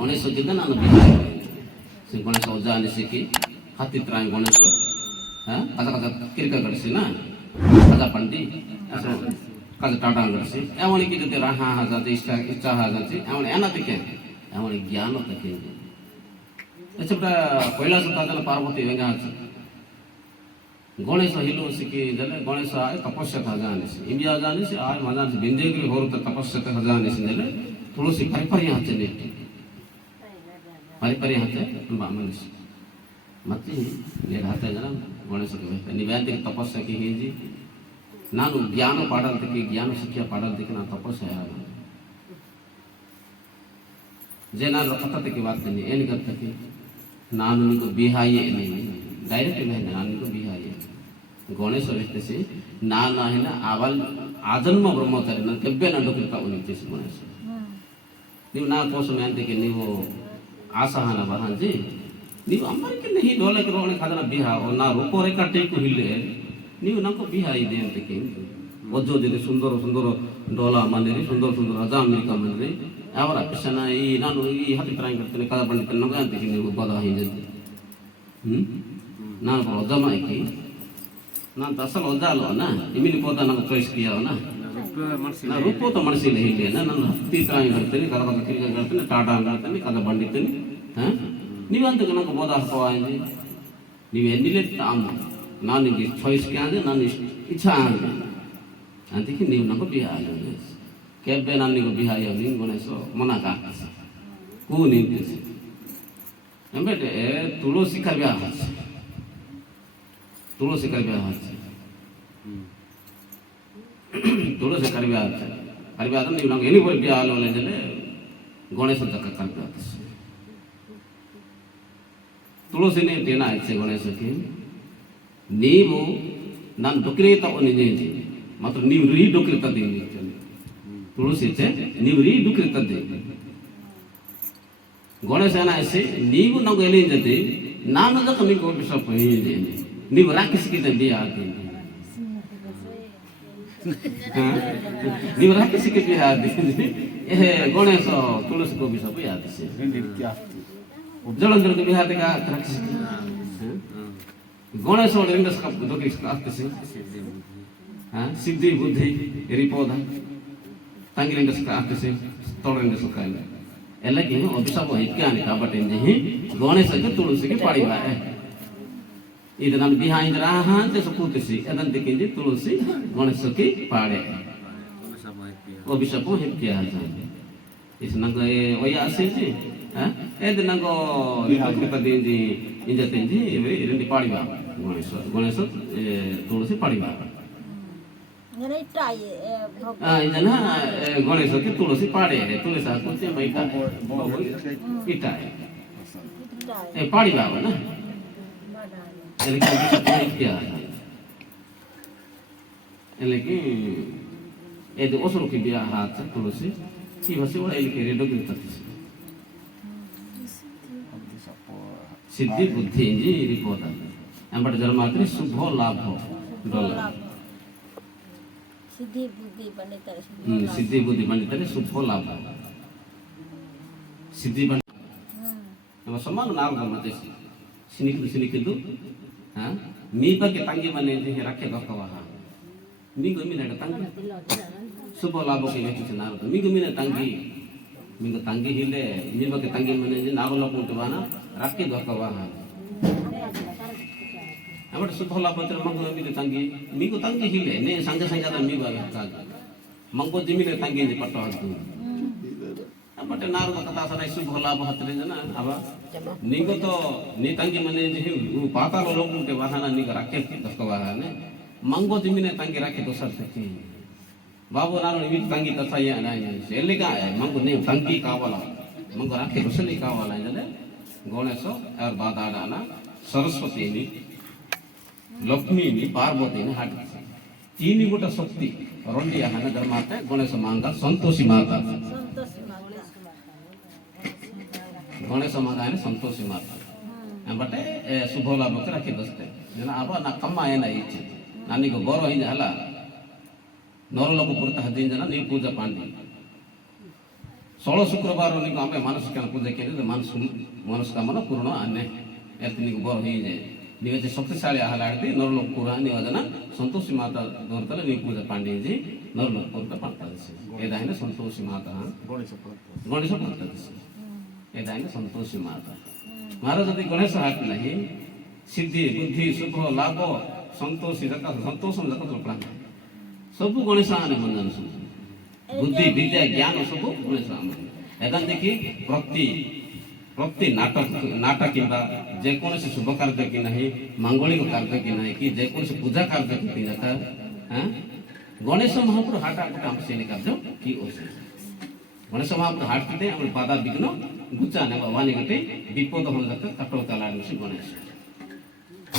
गणेश जिंदा नानु बिहार से गणेश ओजा निसिकी हाथी त्रांग गणेश हां काजा काजा किरका करसी ना काजा पंडी असो काजा टाटा करसी एवणी की जते राहा हा जाते इच्छा हा जाते एवणी एना तके एवणी ज्ञान तके एचपटा कैलास ताजन पार्वती वेंगा गणेश हिलो सिकी जले गणेश आए तपस्या था जाने से इंडिया जाने से आए मजान से बिंदेग्री होर तपस्या था जाने से जले तुलसी परिपरि हाथे ने परिपरि हाथे बामनिस मत्ती ले हाथे जन गणेश के निवेदिक तपस्या की है जी नानु ज्ञान पाडल तक ज्ञान शिक्षा पाडल तक ना तपस्या है जे ना कथा तक बात नहीं एन करते कि नानु को बिहाई नहीं डायरेक्ट में नानु को बिहाई गणेश व्यक्ति से ना है ना आवल आजन्म ब्रह्मचारी ना कब्बे ना डोकता उन्हीं से गणेश ನೀವು ನಾ ಕೋಸಮ ಅಂತಕ್ಕೆ ನೀವು ಆಸಹನ ಬಹಂಜಿ ನೀವು ಅಮ್ಮರಿಗೆ नहीं ಡೋಲೆ ಕರೋಣ ಖಾದನ ಬಿಹಾ ನಾ ರೂಪ ರೇಖಾ ಟೇಕು ಹಿಲ್ಲೆ ನೀವು ನಮ್को ಬಿಹಾ ಇದೆ ಅಂತಕ್ಕೆ ವಜ್ಜೋ ಜೊತೆ ಸುಂದರ ಸುಂದರ ಡೋಲಾ ಮಂದಿರಿ ಸುಂದರ ಸುಂದರ ರಾಜ ಅಮೆರಿಕಾ ಮಂದಿರಿ ಅವರ ಪಿಸನ ಈ ನಾನು ಈ ಹತ್ತಿ ತರ ಮಾಡ್ತೇನೆ ಕದ ಬಂದಿದ್ದೆ ನಮಗೆ ಅಂತಕ್ಕೆ ನೀವು ಬದ ಹಿಂಜಂತೆ ನಾನು ರಜಮ ಐಕಿ ನಾನು ಅಸಲು ವಜ್ಜಾಲೋ ನಾ ಇಮಿಲಿ ಕೋತ ನಾನು ಚಾಯ್ಸ್ ಕಿಯಾವನಾ ना रूप तो मनसी नहीं लेना ना हत्ती त्राई करते नहीं कदा कदा किरका करते नहीं टाटा करते नहीं कदा बंडिते नहीं हैं निवांत करना को बोधा हवा है जी निवे निले ताम ना निगे चॉइस क्या है ना इच्छा है अंत की निव ना को बिहार है कैबे ना निको बिहार है निंग बने सो मना का को निंग से हम बेटे तुलसी का बिहार है तुलसी का बिहार है तुलसी करबे आते ನೀವು ನಮಗೆ ಎನಿ ಬಿ ಆಲೋಲೆ ಜಲೆ ಗಣೇಶ ತಕ್ಕ ಕರ್ಬೆ ಆತ ತುಳಸಿನೇ ಟೇನ ಆಯ್ತು ಗಣೇಶಕ್ಕೆ ನೀವು ನಾನು ಡೊಕ್ರೇತ ಒನಿಜೆ ಮಾತ್ರ ನೀವು ರೀ ಡೊಕ್ರೇತದೆ ತುಳಸಿ ಚೆ ನೀವು ರೀ ಡೊಕ್ರೇತದೆ ಗಣೇಶ ಏನಾಯ್ತು ನೀವು ನಮಗೆ ಎಲ್ಲಿ ಜತೆ ನಾನು ಅದಕ್ಕೆ ನಿಮಗೆ ಬಿಷಪ್ ಹೇಳಿದೆ ನೀವು ರಾಕಿಸಿಕಿದೆ ಬಿ ಆತೆ ನೀವು ರಾಕಿಸಿಕೆ ಬಿ ಆತೆ ಗಣೇಶ ತುಳಸಿ को भी सब याद से जलंधर को भी हाथ का राकिसिके गणेश और इंद्र का दोगे आते से हां सिद्धि बुद्धि रिपोधा ತಂಗಿಲಿಂಗ ಸುಖ ಆಗ್ತಿಸಿ ತೋಡಲಿಂಗ ಸುಖ ಇಲ್ಲ ಎಲ್ಲಕ್ಕೆ ಅಭಿಶಾಪ ಐಕ್ಯಾನಿ ಕಾಬಟ್ಟಿಂದ ಗಣೇಶಕ್ಕೆ ತುಳಸಿಗೆ ಪಾಡಿವ ಇದು ನಮ್ಮ ಬಿಹಾಯಿಂದ ರಾಹ ಅಂತ ಕೂತಿಸಿ ಅದಂತಕ್ಕಿಂದ ತುಳಸಿ ಗಣೇಶಕ್ಕೆ ಪಾಡೆ ಅಭಿಶಾಪ ಐಕ್ಯ ಇಸ್ ನಂಗೆ ಒಯ್ಯ ಆಸೆಜಿ ಇದು ನಂಗೆ ವಿಪತ್ತಿ ಇಂಜತೆಂಜಿ ಇರಂಡಿ ಪಾಡಿವ ಗಣೇಶ ತುಳಸಿ ಪಾಡಿವ ಇದನ್ನ ಗಣೇಶಕ್ಕೆ ತುಳಸಿ ಪಾಡೆ ತುಳಸಿ ಹಾಕುತ್ತೆ ಮೈಟಾ ಇಟ್ಟಾಯ ಪಾಡಿ ಬಾವನ ಎಲ್ಲಕ್ಕೆ ಇದು ಒಸರುಕ್ಕೆ ಬಿಯಾ ಹಾತ ತುಳಸಿ ಈ ಭಾಷೆ ಒಳ ಇಲ್ಲಿ ರೆಡೋ ಗಿರ್ತದೆ ಸಿದ್ಧಿ ಬುದ್ಧಿ ಇಂಜಿ ರಿಪೋದ ಎಂಬಟ ಜನ ಮಾತ್ರ ಶುಭ ಲಾಭ ಡಾಲರ್ सिद्धि बुद्धि पंडित शुभ लाभ सिद्धि पंडित समान नाम गमते सिनिकिदु हां मी बगे ತಂಗಿ ಮನೆ जे रखे गकवा मिगो मिने ತಂಗಿ शुभ लाभ के व्यक्ति नाम मिगो मिने ತಂಗಿ हिले मी बगे ತಂಗಿ ಮನೆ जे नाम लाभ उठवाना रखे गकवा अबट शुभ लाभ पत्र मंगो मिले ತಂಗಿ हिले ने संग संग मी बागा का मंगो जिमिले ತಂಗಿ जे पट्टो हतु अबट नारद कथा सना शुभ लाभ हतरे जना अब निगो तो नी ತಂಗಿ मने जे पाताल लोग के वाहना निग रखे दस्तवाहने मंगो जिमिने ತಂಗಿ रखे दोसर से बाबू नारो नी ತಂಗಿ कथाया नाही एलिका मंगो ने ತಂಗಿ कावाला मंगो रखे दोसली कावाला जले गणेश और बादाडाना सरस्वती नी लक्ष्मी पार्वती हाट तीन गोटा शक्ति रंडिया है धर्माते गणेश मांगा संतोषी माता गणेश मांगा है संतोषी माता बटे शुभ लाभ के रखी दस्ते जना अब ना कम्मा है ना इच्छे नानी को गौरव ही हला नौरलोक पुरता हदीन जना नी पूजा पांडी 16 शुक्रवार నీకు ఆమె మనసుకి పూజ కేలి మనస్కామన పూర్ణ అన్నే ఎత్తి నీకు బోర హీజే నీవైతే శక్తిశాలి ఆహలాడితే నరలోక పూర నీవదన సంతోషి మాత దొరకల నీ పూజ పాండేజీ నరలోక పూర పడతాది ఏదైనా సంతోషి మాత గణేಶ పడతాది ఏదైనా సంతోషి మాత महाराज यदि गणेश हाट नहीं सिद्धि बुद्धि सुख लाभ संतोष संतोष सब गणेश आने मंजन बुद्धि विद्या ज्ञान सब गणेश एदा देखी प्रति प्रति नाटक कि जेकोसी शुभ कार्य कि नहीं मांगलिक कार्य कि नहीं कि जेकोसी पूजा कार्य की जाता गणेश महापुर हाट आम से कार्य की गणेश महापुर हाट के बाधा विघ्न गुच्चा ने वाणी गटे विपद हो जाता कटो तला गणेश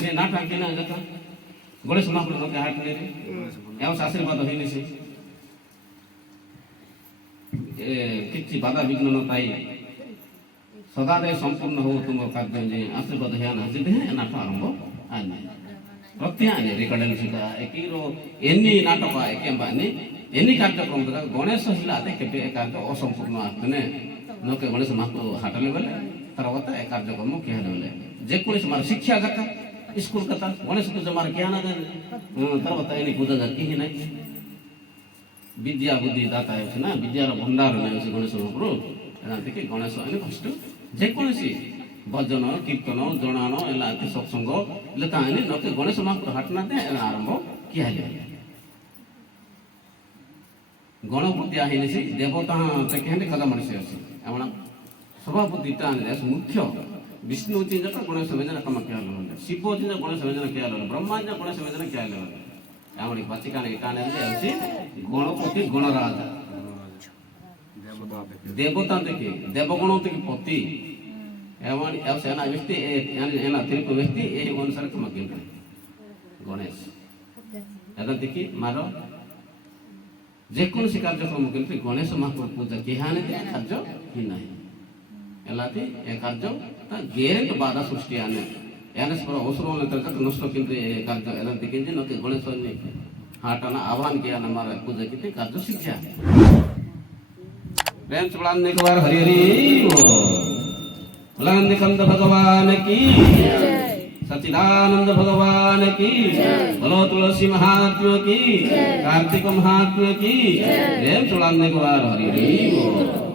ने नाट हाकि ना जाता गणेश महापुर के हाट ने ಯಾವ ಆಶೀರ್ವಾದ ಹೊಯ್ನಿಸಿ କିଛି ବାଧା ବିଘ୍ନ ନ ପାଇ ସଦାଦୟ ସମ୍ପୂର୍ଣ୍ଣ ହଉ ତୁମ କାର୍ଯ୍ୟ ଯେ ଆଶୀର୍ବାଦ ହେ ନା ଯେତେ ନାଟ ଆରମ୍ଭ ଆନେ ପ୍ରତି ଆନେ ରେକର୍ଡିଂ ସୁଧା ଏକିର ଏନି ନାଟକ ଏକେମ୍ବାନି ଏନି କାର୍ଯ୍ୟକ୍ରମ ଦ୍ୱାରା ଗଣେଶ ହେଲା ଆତେ କେବେ ଏ କାର୍ଯ୍ୟ ଅସମ୍ପୂର୍ଣ୍ଣ ଆସନେ ନକେ ଗଣେଶ ମହାପୁର ହାଟଲେ ବେଲେ తర్వాత ଏ କାର୍ଯ୍ୟକ୍ରମ କିଏ ହେଲେ ଯେକୌଣସି ମାର ଶିକ୍ଷା କଥା स्कूल कथा गणेश पूजा मार क्या ना तरह एनी पूजा जाती ही नहीं विद्या बुद्धि दाता है ना विद्यार भंडार नहीं गणेश महाप्रभु एनांतिके गणेश एने फर्स्ट जेकोसी भजन कीर्तन जणान एलांति सत्संग लेता एने नके गणेश महाप्रभु हाटना दे आरंभ किया है गणपति आहिने से देवता ते केहने कला मनुष्य আছে আমরা সভাপতি টান মুখ্য विष्णु चीज गणेश वेदन कम क्या शिव चीज गणेश वेदन क्या ब्रह्मा चीज गणेश वेदन क्या आमड़ी पचिकाने काने गणपति गणराज देवता देखे देवगण के पति एवं सेना व्यक्ति एना तिरक व्यक्ति ए अनुसार कम क्या गणेश एदा देखी मारो जेकोसी कार्यक्रम के गणेश महाप्रभु पूजा किहाने कार्य ही नहीं एलाती ए कार्य गेरेंट बाधा सृष्टि आने याने पर अवसरों तक नष्ट किंतु ए कार्य एलांति किंतु नके गणेश ने हाटना आह्वान किया न मारे पूजा की कार्य शिक्षा प्रेम से बुलाने एक बार हरि हरि बुलाने कंद भगवान की सच्चिदानंद भगवान की बोलो तुलसी महात्मा की कार्तिक महात्मा की प्रेम से बुलाने एक बार हरि हरि